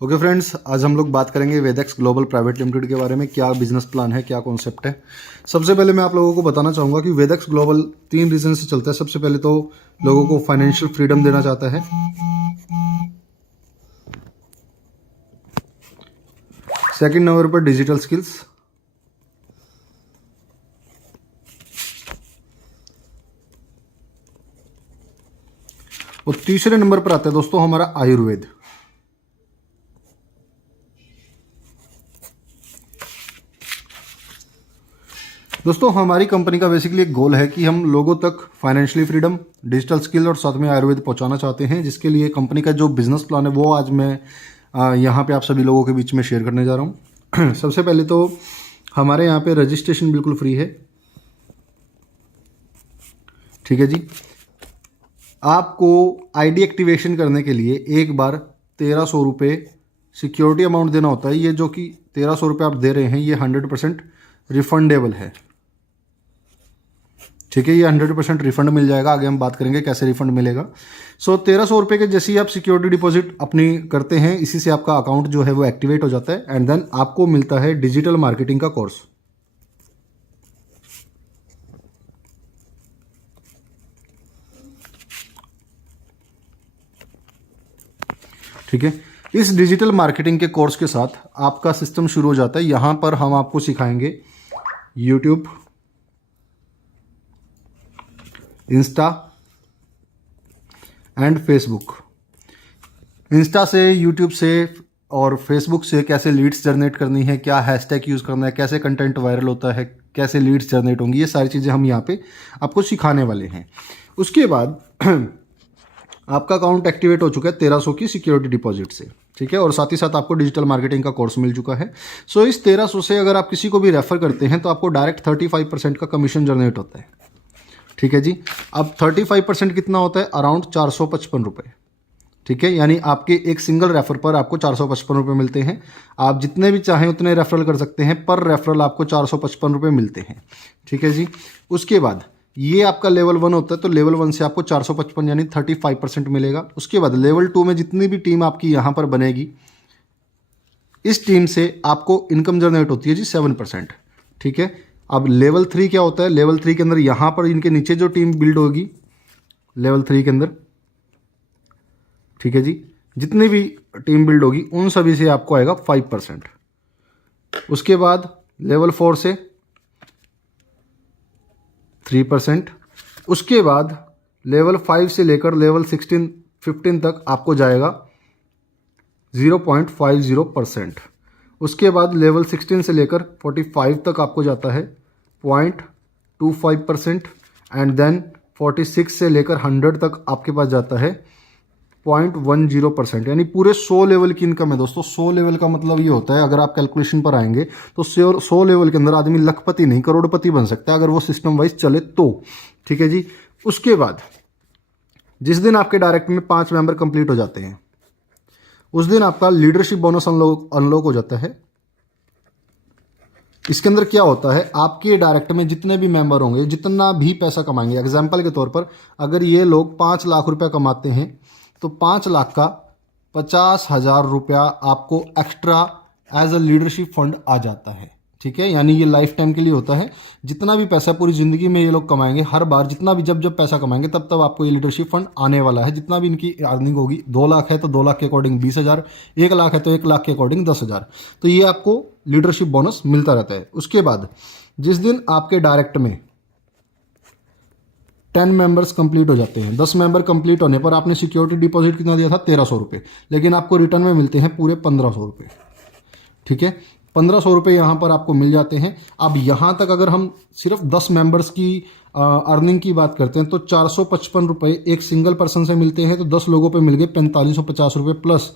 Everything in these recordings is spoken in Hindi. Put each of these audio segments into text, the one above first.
ओके फ्रेंड्स, आज हम लोग बात करेंगे वेदेक्स ग्लोबल प्राइवेट लिमिटेड के बारे में। क्या बिजनेस प्लान है, क्या कॉन्सेप्ट है। सबसे पहले मैं आप लोगों को बताना चाहूँगा कि वेदेक्स ग्लोबल 3 रीजन से चलता है। सबसे पहले तो लोगों को फाइनेंशियल फ्रीडम देना चाहता है। सेकंड नंबर पर डिजिटल स्किल्स। और तीसरे नंबर पर आता है दोस्तों हमारा आयुर्वेद। दोस्तों हमारी कंपनी का बेसिकली एक गोल है कि हम लोगों तक फाइनेंशियली फ्रीडम, डिजिटल स्किल और साथ में आयुर्वेद पहुंचाना चाहते हैं, जिसके लिए कंपनी का जो बिजनेस प्लान है वो आज मैं यहाँ पे आप सभी लोगों के बीच में शेयर करने जा रहा हूँ। सबसे पहले तो हमारे यहाँ पे रजिस्ट्रेशन बिल्कुल फ्री है। ठीक है जी। आपको आईडी एक्टिवेशन करने के लिए एक बार 1300 रुपये सिक्योरिटी अमाउंट देना होता है। ये जो कि 1300 रुपये आप दे रहे हैं ये 100% रिफंडेबल है। ठीक है, ये 100% रिफंड मिल जाएगा। आगे हम बात करेंगे कैसे रिफंड मिलेगा। 1300 रुपये के जैसे ही आप सिक्योरिटी डिपॉजिट अपनी करते हैं, इसी से आपका अकाउंट जो है वो एक्टिवेट हो जाता है एंड देन आपको मिलता है डिजिटल मार्केटिंग का कोर्स। ठीक है, इस डिजिटल मार्केटिंग के कोर्स के साथ आपका सिस्टम शुरू हो जाता है। यहां पर हम आपको सिखाएंगे YouTube, Insta and Facebook. Insta से, यूट्यूब से और फेसबुक से कैसे लीड्स जनरेट करनी है, क्या हैशटैग यूज़ करना है, कैसे कंटेंट वायरल होता है, कैसे लीड्स जनरेट होंगी, ये सारी चीज़ें हम यहाँ पे आपको सिखाने वाले हैं। उसके बाद आपका अकाउंट एक्टिवेट हो चुका है 1300 की सिक्योरिटी डिपॉजिट से। ठीक है, और साथ ही साथ आपको डिजिटल मार्केटिंग का कोर्स मिल चुका है। सो इस 1300 से अगर आप किसी को भी रेफर करते हैं तो आपको डायरेक्ट 35% का कमीशन जनरेट होता है। ठीक है जी। अब 35% कितना होता है? अराउंड 455 रुपये। ठीक है, यानी आपके एक सिंगल रेफर पर आपको 455 रुपये मिलते हैं। आप जितने भी चाहें उतने रेफरल कर सकते हैं, पर रेफरल आपको 455 रुपये मिलते हैं। ठीक है जी। उसके बाद ये आपका लेवल 1 होता है, तो लेवल 1 से आपको 455 यानी 35% मिलेगा। उसके बाद लेवल 2 में जितनी भी टीम आपकी यहाँ पर बनेगी, इस टीम से आपको इनकम जनरेट होती है जी 7%। ठीक है, अब लेवल 3 क्या होता है? लेवल 3 के अंदर यहाँ पर इनके नीचे जो टीम बिल्ड होगी लेवल 3 के अंदर, ठीक है जी, जितनी भी टीम बिल्ड होगी उन सभी से आपको आएगा 5%। उसके बाद लेवल 4 से 3%। उसके बाद लेवल 5 से लेकर लेवल 15 तक आपको जाएगा 0.50%। उसके बाद लेवल 16 से लेकर 45 तक आपको जाता है 0.25% एंड देन 46 से लेकर 100 तक आपके पास जाता है 0.10%। यानी पूरे 100 लेवल की इनकम है दोस्तों। 100 लेवल का मतलब ये होता है, अगर आप कैलकुलेशन पर आएंगे तो 100 लेवल के अंदर आदमी लखपति नहीं करोड़पति बन सकता है, अगर वो सिस्टम वाइज चले तो। ठीक है जी। उसके बाद जिस दिन आपके डायरेक्ट में 5 मेंबर कंप्लीट हो जाते हैं, उस दिन आपका लीडरशिप बोनस अनलॉक हो जाता है। इसके अंदर क्या होता है, आपके डायरेक्ट में जितने भी मेंबर होंगे, जितना भी पैसा कमाएंगे, एग्जाम्पल के तौर पर अगर ये लोग 5 लाख रुपया कमाते हैं तो 5 लाख का 50,000 रुपया आपको extra as a leadership fund आ जाता है। ठीक है, यानी ये लाइफ टाइम के लिए होता है। जितना भी पैसा पूरी ज़िंदगी में ये लोग कमाएंगे, हर बार जितना भी जब पैसा कमाएंगे तब तब आपको ये लीडरशिप फंड आने वाला है। जितना भी इनकी अर्निंग होगी, 2 लाख है तो 2 लाख के अकॉर्डिंग 20,000, 1 लाख है तो 1 लाख के अकॉर्डिंग 10,000, तो ये आपको लीडरशिप बोनस मिलता रहता है। उसके बाद जिस दिन आपके डायरेक्ट में 10 मेंबर्स कंप्लीट हो जाते हैं, 10 मेंबर कंप्लीट होने पर आपने सिक्योरिटी डिपॉजिट कितना दिया था? 1300 रुपये, लेकिन आपको रिटर्न में मिलते हैं पूरे 1500 रुपये। ठीक है, 1500 रुपये यहाँ पर आपको मिल जाते हैं। अब यहाँ तक अगर हम सिर्फ 10 मेंबर्स की अर्निंग की बात करते हैं तो 455 रुपये एक सिंगल पर्सन से मिलते हैं, तो 10 लोगों पे मिल गए 4550 रुपये प्लस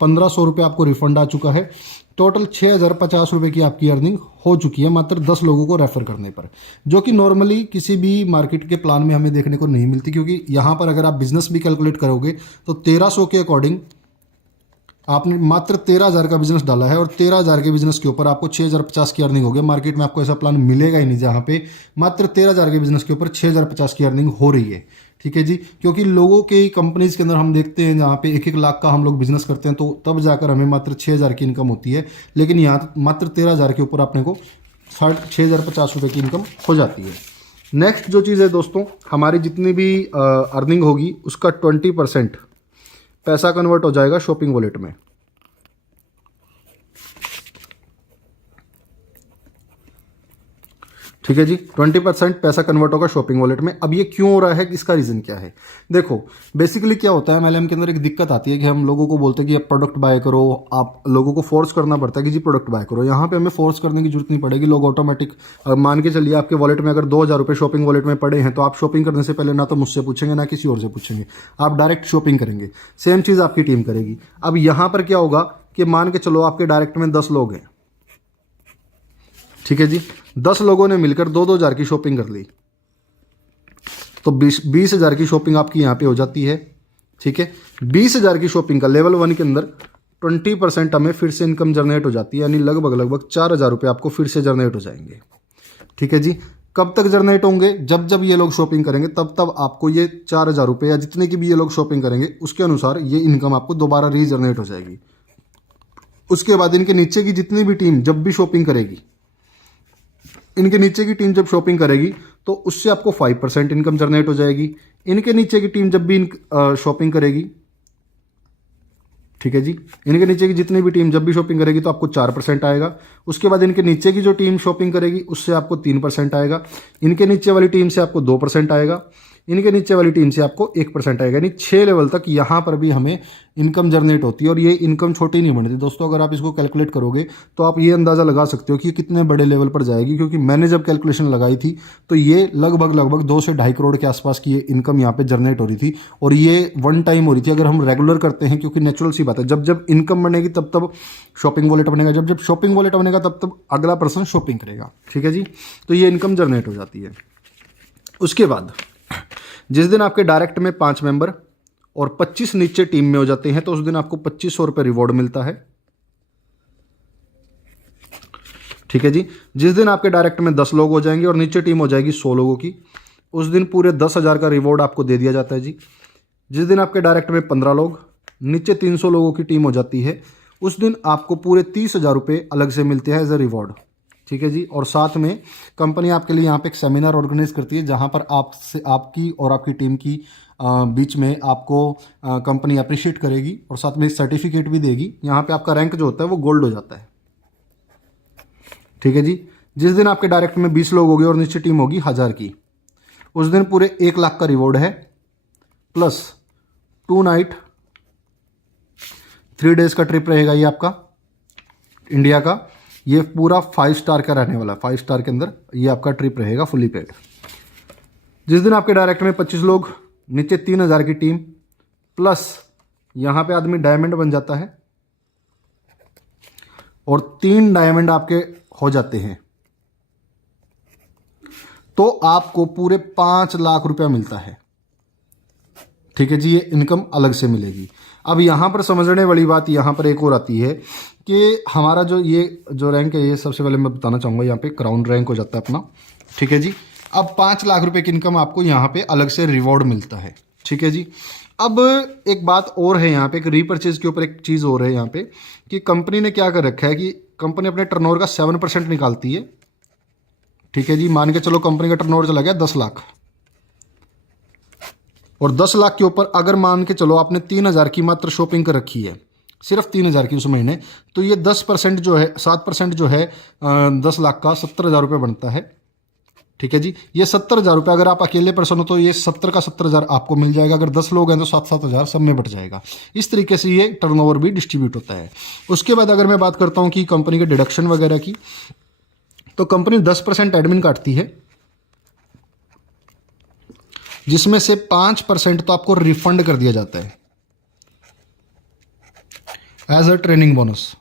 1500 रुपये आपको रिफंड आ चुका है। टोटल 6050 रुपये की आपकी अर्निंग हो चुकी है मात्र 10 लोगों को रेफर करने पर, जो कि नॉर्मली किसी भी मार्केट के प्लान में हमें देखने को नहीं मिलती। क्योंकि यहाँ पर अगर आप बिजनेस भी कैलकुलेट करोगे तो 1300 के अकॉर्डिंग आपने मात्र 13,000 का बिजनेस डाला है और 13,000 के बिजनेस के ऊपर आपको 6050 की अर्निंग होगी। मार्केट में आपको ऐसा प्लान मिलेगा ही नहीं जहाँ पे मात्र 13,000 के बिजनेस के ऊपर 6050 की अर्निंग हो रही है। ठीक है जी, क्योंकि लोगों के कंपनीज के अंदर हम देखते हैं जहाँ पे 1-1 लाख का हम लोग बिजनेस करते हैं तो तब जाकर हमें मात्र 6,000 की इनकम होती है, लेकिन यहाँ मात्र 13,000 के ऊपर अपने को 6,050 की इनकम हो जाती है। नेक्स्ट जो चीज़ है दोस्तों, हमारी जितनी भी अर्निंग होगी उसका 20% पैसा कन्वर्ट हो जाएगा शॉपिंग वॉलेट में। ठीक है जी, 20% पैसा कन्वर्ट होगा शॉपिंग वॉलेट में। अब ये क्यों हो रहा है, इसका रीज़न क्या है? देखो बेसिकली क्या होता है, MLM के अंदर एक दिक्कत आती है कि हम लोगों को बोलते हैं कि आप प्रोडक्ट बाय करो, आप लोगों को फोर्स करना पड़ता है कि जी प्रोडक्ट बाय करो। यहाँ पे हमें फोर्स करने की जरूरत नहीं पड़ेगी, लोग ऑटोमेटिक मान के चलिए आपके वॉलेट में अगर 2,000 रुपये शॉपिंग वॉलेट में पड़े हैं तो आप शॉपिंग करने से पहले ना तो मुझसे पूछेंगे ना किसी और से पूछेंगे, आप डायरेक्ट शॉपिंग करेंगे। सेम चीज़ आपकी टीम करेगी। अब यहाँ पर क्या होगा कि मान के चलो आपके डायरेक्ट में 10 लोग हैं, ठीक है जी, 10 लोगों ने मिलकर 2,000 की शॉपिंग कर ली तो 20,000 की शॉपिंग आपकी यहाँ पे हो जाती है। ठीक है, 20,000 की शॉपिंग का लेवल 1 के अंदर 20% हमें फिर से इनकम जनरेट हो जाती है, यानी लगभग 4,000 रुपये आपको फिर से जनरेट हो जाएंगे। ठीक है जी, कब तक जनरेट होंगे? जब जब ये लोग शॉपिंग करेंगे तब तब आपको ये 4,000 रुपये या जितने की भी ये लोग शॉपिंग करेंगे उसके अनुसार ये इनकम आपको दोबारा रीजनरेट हो जाएगी। उसके बाद इनके नीचे की जितनी भी टीम जब भी शॉपिंग करेगी, इनके नीचे की टीम जब शॉपिंग करेगी तो उससे आपको 5% इनकम जनरेट हो जाएगी। इनके नीचे की टीम जब भी शॉपिंग करेगी, ठीक है जी, इनके नीचे की जितनी भी टीम जब भी शॉपिंग करेगी तो आपको 4% आएगा। उसके बाद इनके नीचे की जो टीम शॉपिंग करेगी उससे आपको 3% आएगा। इनके नीचे वाली टीम से आपको 2% आएगा। इनके नीचे वाली टीम से आपको 1% आएगा, यानी 6 लेवल तक यहाँ पर भी हमें इनकम जनरेट होती है। और ये इनकम छोटी नहीं बनती दोस्तों, अगर आप इसको कैलकुलेट करोगे तो आप ये अंदाज़ा लगा सकते हो कि ये कितने बड़े लेवल पर जाएगी। क्योंकि मैंने जब कैलकुलेशन लगाई थी तो ये लगभग 2 से 2.5 करोड़ के आसपास की ये इनकम यहाँ पे जनरेट हो रही थी। और ये वन टाइम हो रही थी। अगर हम रेगुलर करते हैं, क्योंकि नेचुरल सी बात है, जब जब इनकम बनेगी तब तब शॉपिंग वॉलेट बनेगा, जब जब शॉपिंग वॉलेट बनेगा तब तब अगला पर्सन शॉपिंग करेगा। ठीक है जी, तो ये इनकम जनरेट हो जाती है। उसके बाद जिस दिन आपके डायरेक्ट में 5 मेंबर और 25 नीचे टीम में हो जाते हैं तो उस दिन आपको 2,500 रुपये रिवॉर्ड मिलता है। ठीक है जी, जिस दिन आपके डायरेक्ट में 10 लोग हो जाएंगे और नीचे टीम हो जाएगी 100 लोगों की, उस दिन पूरे 10,000 का रिवॉर्ड आपको दे दिया जाता है जी। जिस दिन आपके डायरेक्ट में 15 लोग, नीचे 300 लोगों की टीम हो जाती है, उस दिन आपको पूरे 30,000 रुपये अलग से मिलते हैं एज ए रिवॉर्ड। ठीक है जी, और साथ में कंपनी आपके लिए यहाँ पे एक सेमिनार ऑर्गेनाइज करती है जहाँ पर आपसे आपकी और आपकी टीम की बीच में आपको कंपनी अप्रिशिएट करेगी और साथ में सर्टिफिकेट भी देगी। यहाँ पे आपका रैंक जो होता है वो गोल्ड हो जाता है। ठीक है जी, जिस दिन आपके डायरेक्ट में 20 लोग होंगे और नीचे टीम होगी 1,000 की, उस दिन पूरे 1 लाख का रिवॉर्ड है, प्लस 2 नाइट 3 डेज का ट्रिप रहेगा ये आपका इंडिया का। ये पूरा 5 स्टार का रहने वाला, 5 स्टार के अंदर ये आपका ट्रिप रहेगा फुली पेड। जिस दिन आपके डायरेक्ट में 25 लोग, नीचे 3,000 की टीम, प्लस यहाँ पे आदमी डायमंड बन जाता है और 3 डायमंड आपके हो जाते हैं तो आपको पूरे 5 लाख रुपया मिलता है। ठीक है जी, ये इनकम अलग से मिलेगी। अब यहाँ पर समझने वाली बात यहाँ पर एक और आती है कि हमारा ये जो रैंक है, ये सबसे पहले मैं बताना चाहूँगा, यहाँ पे क्राउन रैंक हो जाता है अपना। ठीक है जी, अब 5 लाख रुपए की इनकम आपको यहाँ पे अलग से रिवॉर्ड मिलता है। ठीक है जी, अब एक बात और है यहाँ पे, एक रीपरचेज के ऊपर एक चीज़ और है यहाँ पे कि कंपनी ने क्या कर रखा है कि कंपनी अपने टर्नओवर का 7% निकालती है। ठीक है जी, मान के चलो कंपनी का टर्नओवर चला गया 10 लाख, और 10 लाख के ऊपर अगर मान के चलो आपने 3,000 की मात्र शॉपिंग कर रखी है, सिर्फ 3,000 की उस महीने, तो ये 10% जो है, 7% जो है 10 लाख का 70,000 रुपये बनता है। ठीक है जी, ये 70,000 रुपये अगर आप अकेले पर्सन हो तो ये 70 का 70,000 आपको मिल जाएगा। अगर 10 लोग हैं तो 7,000 सब में बट जाएगा। इस तरीके से ये टर्नओवर भी डिस्ट्रीब्यूट होता है। उसके बाद अगर मैं बात करता हूँ कि कंपनी के डिडक्शन वगैरह की, तो कंपनी 10% एडमिन काटती है, जिसमें से 5% तो आपको रिफंड कर दिया जाता है एज अ ट्रेनिंग बोनस।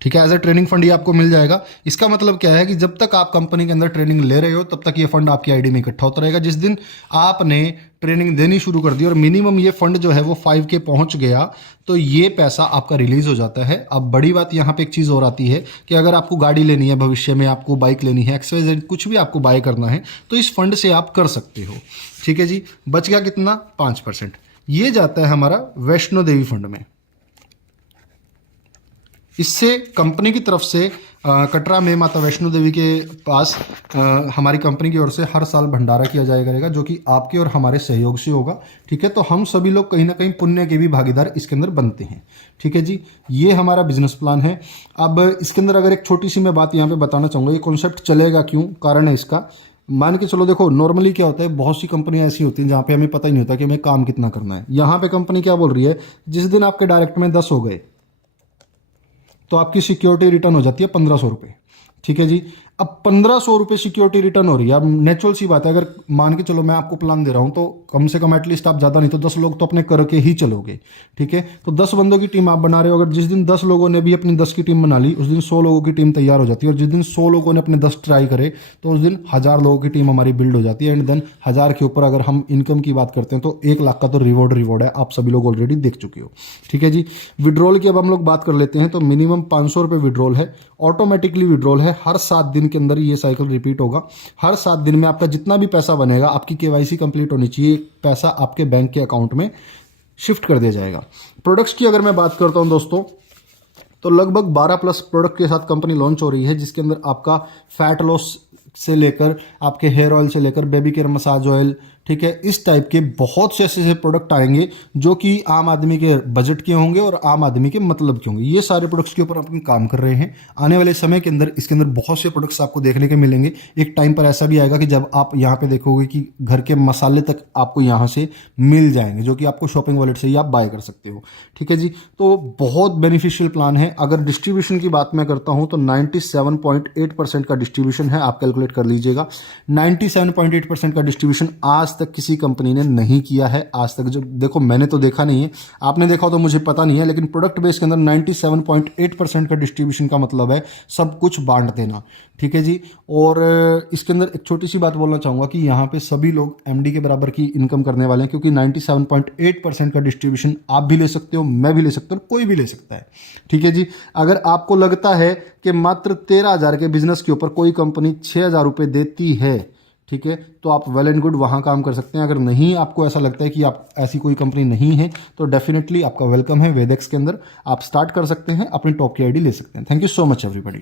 ठीक है, एज अ ट्रेनिंग फंड ये आपको मिल जाएगा। इसका मतलब क्या है कि जब तक आप कंपनी के अंदर ट्रेनिंग ले रहे हो तब तक ये फंड आपकी आईडी में इकट्ठा होता रहेगा। जिस दिन आपने ट्रेनिंग देनी शुरू कर दी और मिनिमम ये फंड जो है वो 5K पहुंच गया तो ये पैसा आपका रिलीज हो जाता है। अब बड़ी बात यहाँ पे एक चीज़ और आती है कि अगर आपको गाड़ी लेनी है, भविष्य में आपको बाइक लेनी है, XYZ कुछ भी आपको बाय करना है तो इस फंड से आप कर सकते हो। ठीक है जी, बच गया कितना, 5%। ये जाता है हमारा वैष्णो देवी फंड में। इससे कंपनी की तरफ से कटरा में माता वैष्णो देवी के पास हमारी कंपनी की ओर से हर साल भंडारा किया जाया करेगा, जो कि आपके और हमारे सहयोग से होगा। ठीक है, तो हम सभी लोग कहीं ना कहीं पुण्य के भी भागीदार इसके अंदर बनते हैं। ठीक है जी, ये हमारा बिजनेस प्लान है। अब इसके अंदर अगर एक छोटी सी मैं बात यहाँ पे बताना चाहूँगा, ये कॉन्सेप्ट चलेगा क्यों, कारण है इसका। मान के चलो, देखो नॉर्मली क्या होता है, बहुत सी कंपनियां ऐसी होती हैं जहाँ पे हमें पता ही नहीं होता कि हमें काम कितना करना है। यहाँ पे कंपनी क्या बोल रही है, जिस दिन आपके डायरेक्ट में 10 हो गए तो आपकी सिक्योरिटी रिटर्न हो जाती है 1500 रुपये। ठीक है जी, अब 1500 रुपये सिक्योरिटी रिटर्न हो रही है। अब नेचुरल सी बात है, अगर मान के चलो मैं आपको प्लान दे रहा हूँ तो कम से कम एटलीस्ट आप ज़्यादा नहीं तो 10 लोग तो अपने करके ही चलोगे। ठीक है, तो 10 बंदों की टीम आप बना रहे हो। अगर जिस दिन 10 लोगों ने भी अपनी 10 की टीम बना ली, उस दिन 100 लोगों की टीम तैयार हो जाती है। और जिस दिन 100 लोगों ने अपने 10 ट्राई करे तो उस दिन 1000 लोगों की टीम हमारी बिल्ड हो जाती है। एंड देन 1000 के ऊपर अगर हम इनकम की बात करते हैं तो 1 लाख का तो रिवॉर्ड है, आप सभी लोग ऑलरेडी देख चुके हो। ठीक है जी, विड्रॉल की अब हम लोग बात कर लेते हैं। तो मिनिमम 500 रुपये विड्रॉल है, ऑटोमेटिकली विड्रॉल है। हर 7 दिन के अंदर ये साइकिल रिपीट होगा। हर 7 दिन में आपका जितना भी पैसा बनेगा, आपकी KYC कंप्लीट होनी चाहिए, पैसा आपके बैंक के अकाउंट में शिफ्ट कर दिया जाएगा। प्रोडक्ट्स की अगर मैं बात करता हूं दोस्तों, तो लगभग 12+ प्रोडक्ट के साथ कंपनी लॉन्च हो रही है, जिसके अंदर आपका फैट लॉस से लेकर आपके हेयर ऑयल से लेकर बेबी केयर मसाज ऑयल, ठीक है, इस टाइप के बहुत से ऐसे प्रोडक्ट आएंगे जो कि आम आदमी के बजट के होंगे और आम आदमी के मतलब के होंगे। ये सारे प्रोडक्ट्स के ऊपर अपन काम कर रहे हैं। आने वाले समय के अंदर इसके अंदर बहुत से प्रोडक्ट्स आपको देखने के मिलेंगे। एक टाइम पर ऐसा भी आएगा कि जब आप यहाँ पे देखोगे कि घर के मसाले तक आपको यहाँ से मिल जाएंगे, जो कि आपको शॉपिंग वॉलेट से ही आप बाय कर सकते हो। ठीक है जी, तो बहुत बेनिफिशियल प्लान है। अगर डिस्ट्रीब्यूशन की बात मैं करता हूँ तो 97.8% का डिस्ट्रीब्यूशन है, आप कैलकुलेट कर लीजिएगा। 97.8% का डिस्ट्रीब्यूशन आज तक किसी कंपनी ने नहीं किया है। आज तक जो देखो, मैंने तो देखा नहीं है, आपने देखा हो तो मुझे पता नहीं है, लेकिन प्रोडक्ट बेस के अंदर 97.8% का डिस्ट्रीब्यूशन का मतलब है सब कुछ बांट देना। ठीक है जी, और इसके अंदर एक छोटी सी बात बोलना चाहूँगा कि यहाँ पे सभी लोग MD के बराबर की इनकम करने वाले हैं, क्योंकि 97.8% का डिस्ट्रीब्यूशन आप भी ले सकते हो, मैं भी ले सकता हूँ, कोई भी ले सकता है। ठीक है जी, अगर आपको लगता है कि मात्र 13,000 के बिजनेस के ऊपर कोई कंपनी 6,000 रुपये देती है, ठीक है, तो आप वेल एंड गुड वहाँ काम कर सकते हैं। अगर नहीं, आपको ऐसा लगता है कि आप ऐसी कोई कंपनी नहीं है, तो डेफिनेटली आपका वेलकम है वेदेक्स के अंदर। आप स्टार्ट कर सकते हैं, अपनी टॉप की आईडी ले सकते हैं। Thank you so much everybody.